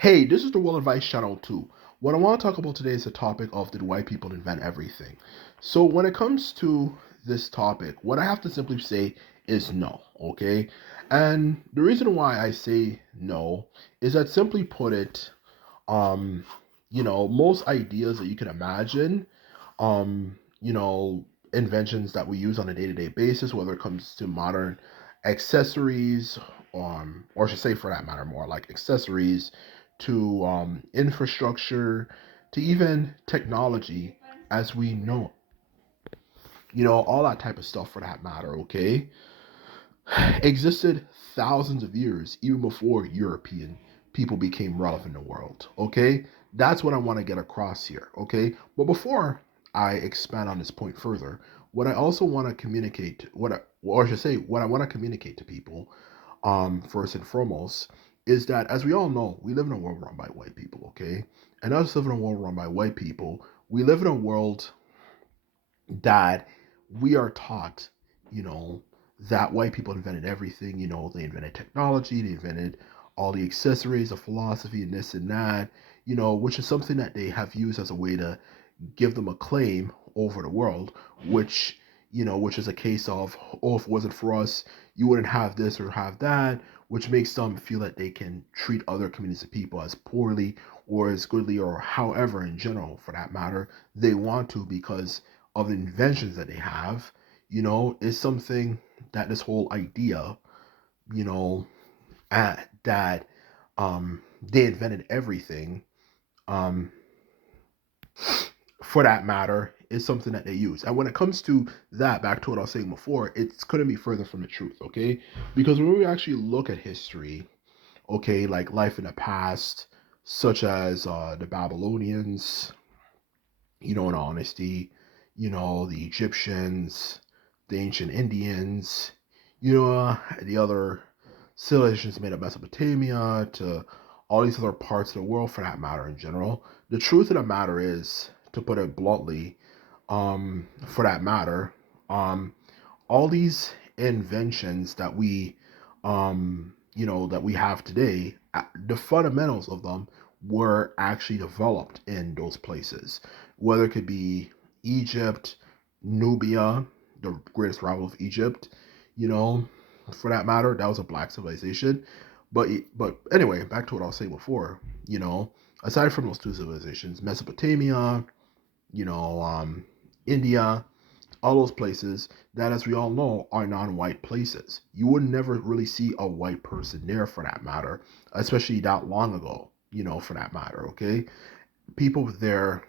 Hey, this is the World Advice Channel too. What I want to talk about today is the topic of did white people invent everything? So when it comes to this topic, what I have to simply say is no, okay? And the reason why I say no is that simply put it, um, most ideas that you can imagine, um, you know, inventions that we use on a day-to-day basis, whether it comes to modern accessories, or I should say for that matter, more like accessories to infrastructure to even technology as we know, all that type of stuff for that matter, okay, existed thousands of years even before European people became relevant in the world. Okay, that's what I want to get across here. Okay, but before I expand on this point further, what I also want to communicate, or I should say, what I want to communicate to people, first and foremost, is that as we all know, we live in a world run by white people. Okay, and us living in a world run by white people, we live in a world that we are taught, you know, that white people invented everything. They invented technology, they invented all the accessories of philosophy and this and that, which is something that they have used as a way to give them a claim over the world, which is a case of, oh, if it wasn't for us, you wouldn't have this or have that, which makes them feel that they can treat other communities of people as poorly or as goodly or however in general for that matter they want to because of the inventions that they have, is something that this whole idea, you know, that they invented everything, um, for that matter, is something that they use. And when it comes to that, back to what I was saying before, it's couldn't be further from the truth, okay? Because when we actually look at history, okay, like life in the past, such as the Babylonians, in honesty, the Egyptians, the ancient Indians, the other civilizations made of Mesopotamia to all these other parts of the world for that matter in general. The truth of the matter is, to put it bluntly, for that matter, um, all these inventions that we have today, the fundamentals of them were actually developed in those places, whether it could be Egypt, Nubia, the greatest rival of Egypt, you know, for that matter, that was a black civilization. But anyway, back to what I was saying before, aside from those two civilizations, Mesopotamia, India, all those places that, as we all know, are non-white places. You would never really see a white person there for that matter, especially that long ago, for that matter, okay? People there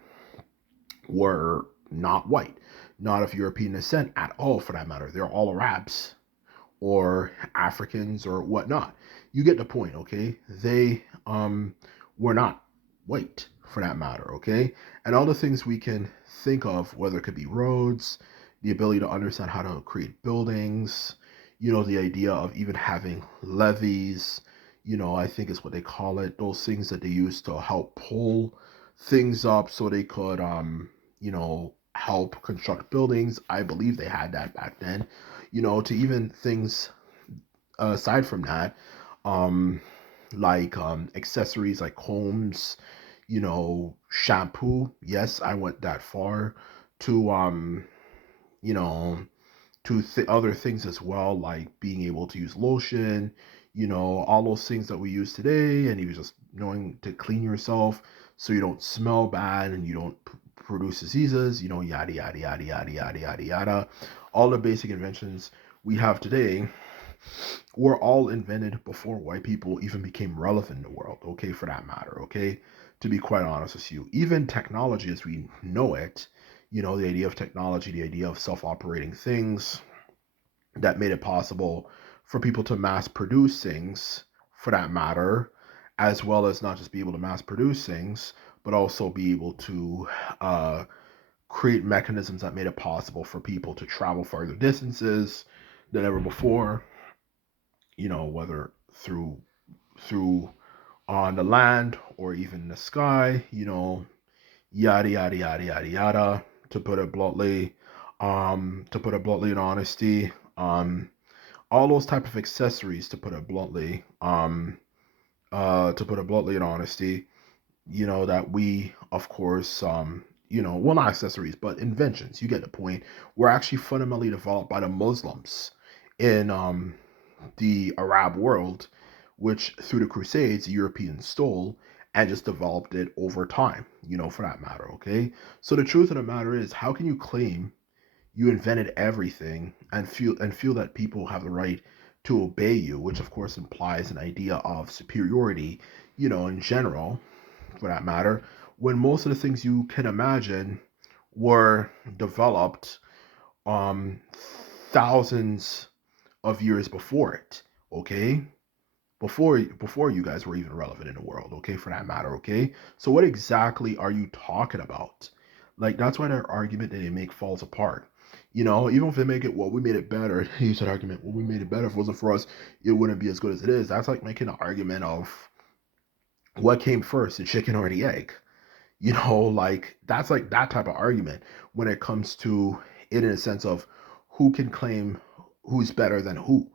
were not white, not of European descent at all for that matter. They're all Arabs or Africans or whatnot. You get the point, okay? They were not white for that matter, okay? And all the things we can think of, whether it could be roads, the ability to understand how to create buildings, the idea of even having levees, I think is what they call it, those things that they use to help pull things up so they could help construct buildings. I believe they had that back then, to even things aside from that, um, like accessories like combs, shampoo. Yes, I went that far to you know, to other things as well, like being able to use lotion, all those things that we use today, and you just knowing to clean yourself so you don't smell bad and you don't produce diseases, yada yada yada yada yada yada yada. All the basic inventions we have today were all invented before white people even became relevant in the world, okay, for that matter, okay? To be quite honest with you, even technology as we know it, the idea of technology, the idea of self operating things that made it possible for people to mass produce things for that matter, as well as not just be able to mass produce things, but also be able to uh, create mechanisms that made it possible for people to travel further distances than ever before, whether through on the land or even the sky, yada yada yada yada yada. To put it bluntly, in honesty, all those type of accessories. To put it bluntly, to put it bluntly in honesty, that we, of course, well, not accessories, but inventions, you get the point, were actually fundamentally developed by the Muslims in the Arab world, which through the Crusades, the Europeans stole and just developed it over time, for that matter, okay? So the truth of the matter is, how can you claim you invented everything and feel that people have the right to obey you, which of course implies an idea of superiority, in general, for that matter, when most of the things you can imagine were developed um thousands of years before it, okay? Before you guys were even relevant in the world, okay, for that matter, okay? So what exactly are you talking about? Like, that's why their argument that they make falls apart. Even if they make it, well, we made it better. Use that argument, well, we made it better. If it wasn't for us, it wouldn't be as good as it is. That's like making an argument of what came first, the chicken or the egg. Like, that's like that type of argument when it comes to it, in a sense of who can claim who's better than who.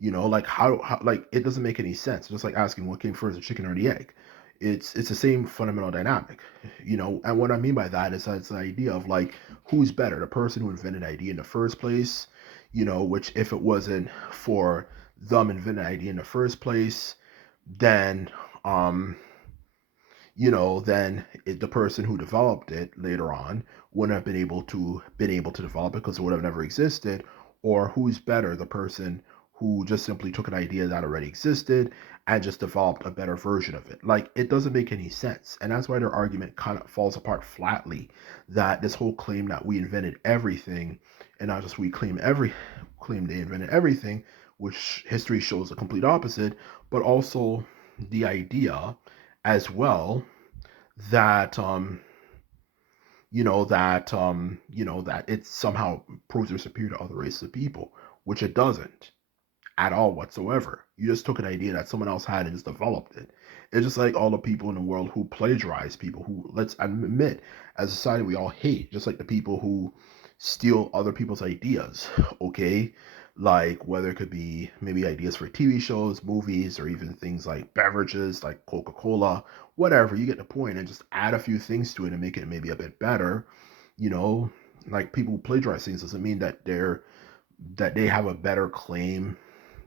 Like, how like, it doesn't make any sense. Just like asking what came first, the chicken or the egg. It's the same fundamental dynamic. And what I mean by that is that it's the idea of, like, who's better, the person who invented the idea in the first place, which, if it wasn't for them inventing the idea in the first place, then um the person who developed it later on wouldn't have been able to develop it because it would have never existed. Or who's better, the person who just simply took an idea that already existed and just developed a better version of it. Like, it doesn't make any sense, and that's why their argument kind of falls apart flatly. That this whole claim that we invented everything, and not just we claim they invented everything, which history shows the complete opposite, but also the idea as well that that it somehow proves they're superior to other races of people, which it doesn't at all whatsoever. You just took an idea that someone else had and just developed it. It's just like all the people in the world who plagiarize, people who, let's admit, as a society, we all hate, just like the people who steal other people's ideas, okay? Like, whether it could be maybe ideas for TV shows, movies, or even things like beverages like Coca-Cola, whatever, you get the point, and just add a few things to it and make it maybe a bit better, you know? Like, people who plagiarize things doesn't mean that they have a better claim,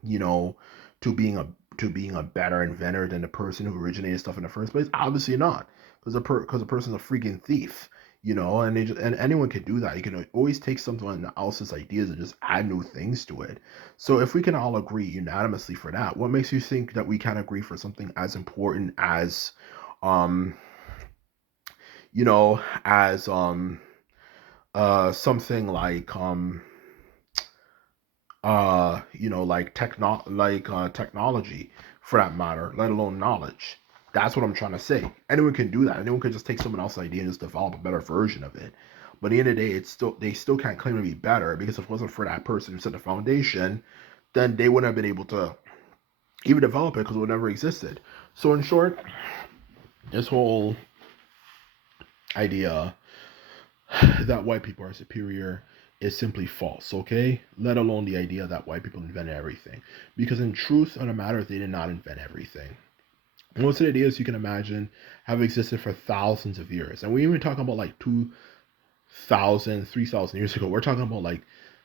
you know, to being a better inventor than the person who originated stuff in the first place. Obviously not, because a person's a freaking thief, and anyone can do that. You can always take someone else's ideas and just add new things to it. So if we can all agree unanimously for that, what makes you think that we can't agree for something as important as, um, as something like like technology, for that matter, let alone knowledge. That's what I'm trying to say. Anyone can do that. Anyone can just take someone else's idea and just develop a better version of it. But at the end of the day, they still can't claim to be better, because if it wasn't for that person who set the foundation, then they wouldn't have been able to even develop it, because it would never existed. So in short, this whole idea that white people are superior is simply false, okay? Let alone the idea that white people invented everything. Because in truth on the matter, they did not invent everything. Most of the ideas you can imagine have existed for thousands of years. And we even talking about like 2,000, 3,000 years ago. We're talking about like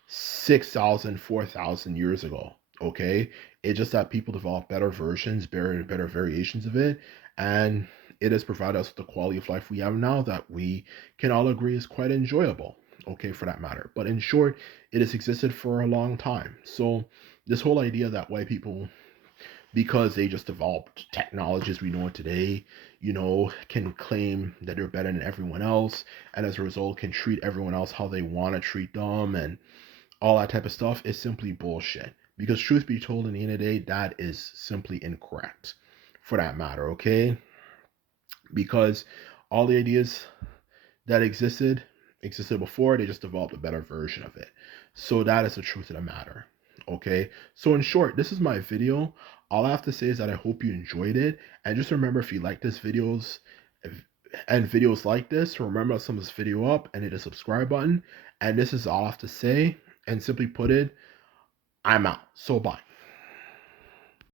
6,000, 4,000 years ago, okay? It's just that people developed better versions, better variations of it, and it has provided us with the quality of life we have now that we can all agree is quite enjoyable, okay, for that matter. But in short, it has existed for a long time. So this whole idea that white people, because they just developed technologies we know today, can claim that they're better than everyone else, and as a result can treat everyone else how they want to treat them, and all that type of stuff, is simply bullshit. Because truth be told, in the end of the day, that is simply incorrect, for that matter, okay? Because all the ideas that existed before, they just developed a better version of it. So that is the truth of the matter, okay? So in short, this is my video. All I have to say is that I hope you enjoyed it, and just remember, if you like this videos and videos like this, remember to sum this video up and hit the subscribe button. And this is all I have to say, and simply put it, I'm out. So bye.